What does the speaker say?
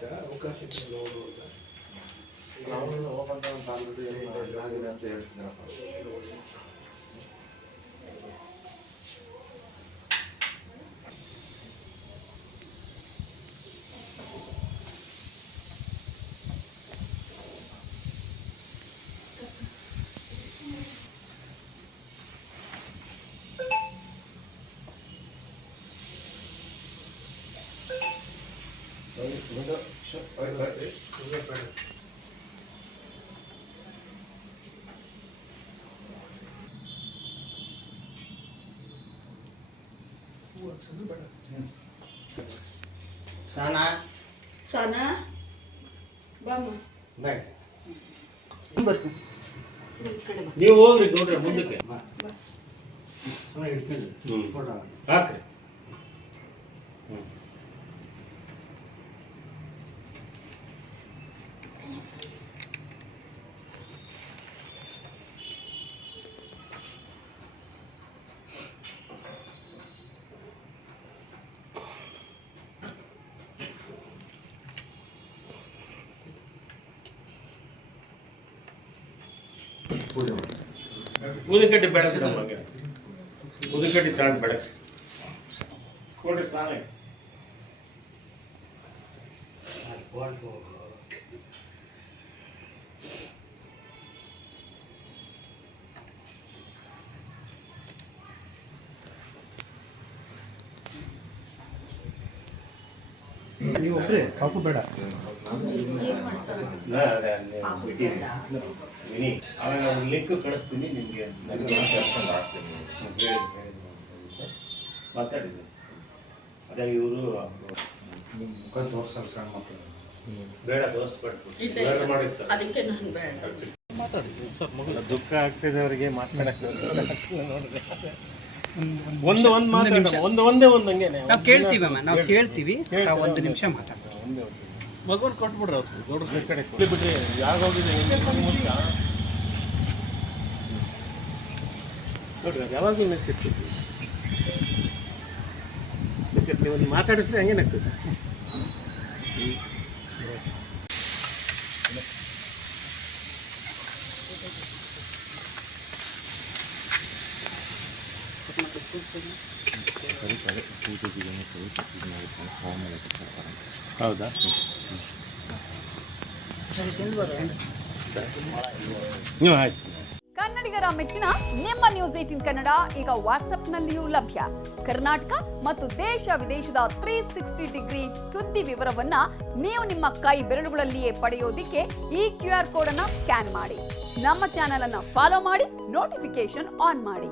ಅವಕಾಶ ಹೋಗಂತ ಒಂದು ಆಲ್ರೆಡಿ ಅಂತ ಹೇಳ್ತಿದ್ದಾರಪ್ಪ. ಸಾನಾ ಸಾನಾ ಬಾಮ್ಮ ನೀವು ಹೋಗ್ರಿ ನೋಡ್ರಿ ಮುಂದಕ್ಕೆ ಹಾಕ್ರಿ. ಊದಿಕಡ್ಡಿ ಬೆಳಕು ನಮಗೆ ಊದಿಕಡ್ಡಿ ತಗೊಂಡು ಬೆಳಕು ಕೊಡ್ರಿ ಸಾಲೆ ನೀವು ಒಬ್ಬರೇ ಪಾಪು ಬೇಡ ವಿನಿ ಆಮೇಲೆ ಅವ್ರ ಲಿಂಕ್ ಕಳಿಸ್ತೀನಿ ನಿಮಗೆ ಮಾತಾಡಿದ್ದೆ ಅದೇ ಇವರು ಮುಖ ತೋರ್ಸಲ್ಲ ಸಣ್ಣ ಮಕ್ಕಳು ಬೇಡ ತೋರಿಸ್ಬಿಟ್ಟು ಮಾಡಿರ್ತಾರೆ ಅದಕ್ಕೆ ನಾನು ಬೇಡ ಮಾತಾಡಿ ಸರ್ ಮಗು ದುಃಖ ಆಗ್ತಿದೆ ಅವರಿಗೆ ಮಾತಾಡಕ್ಕೆ ಒಂದು ಒಂದೇ ಹಂಗೆ ನಾವು ಕೇಳ್ತೀವಿ ಅಮ್ಮ, ನಾವು ಕೇಳ್ತೀವಿ. ಒಂದು ನಿಮಿಷ ಮಾತಾಡ್ತೀವಿ. ಮಗುನ ಕೊಟ್ಬಿಡ್ರಿ ಅವ್ರು ದೊಡ್ಡ ಕಡೆ ಬಿಡ್ರಿ ಯಾಕೆ ಹೋಗಿದೆ ನೋಡ್ರಿ ಅದು ಯಾವಾಗಲೂ ನಗ್ತಿರ್ತೀವಿ ನೀವು ಒಂದು ಮಾತಾಡಿಸ್ರೆ ಹಂಗೆ ನಗ್ತದೆ. ಹೌದಾ ನೀವು ಆಯ್ತು. ಕನ್ನಡಿಗರ ಮೆಚ್ಚಿನ ನಿಮ್ಮ ನ್ಯೂಸ್ 18 ಕನ್ನಡ ಈಗ ವಾಟ್ಸ್ಆಪ್ನಲ್ಲಿಯೂ ಲಭ್ಯ. ಕರ್ನಾಟಕ ಮತ್ತು ದೇಶ ವಿದೇಶದ 360 ಡಿಗ್ರಿ ಸುದ್ದಿ ವಿವರವನ್ನ ನೀವು ನಿಮ್ಮ ಕೈ ಬೆರಳುಗಳಲ್ಲಿಯೇ ಪಡೆಯೋದಿಕ್ಕೆ ಈ QR ಕೋಡ್ ಅನ್ನ ಸ್ಕ್ಯಾನ್ ಮಾಡಿ. ನಮ್ಮ ಚಾನೆಲ್ ಅನ್ನ ಫಾಲೋ ಮಾಡಿ, ನೋಟಿಫಿಕೇಶನ್ ಆನ್ ಮಾಡಿ.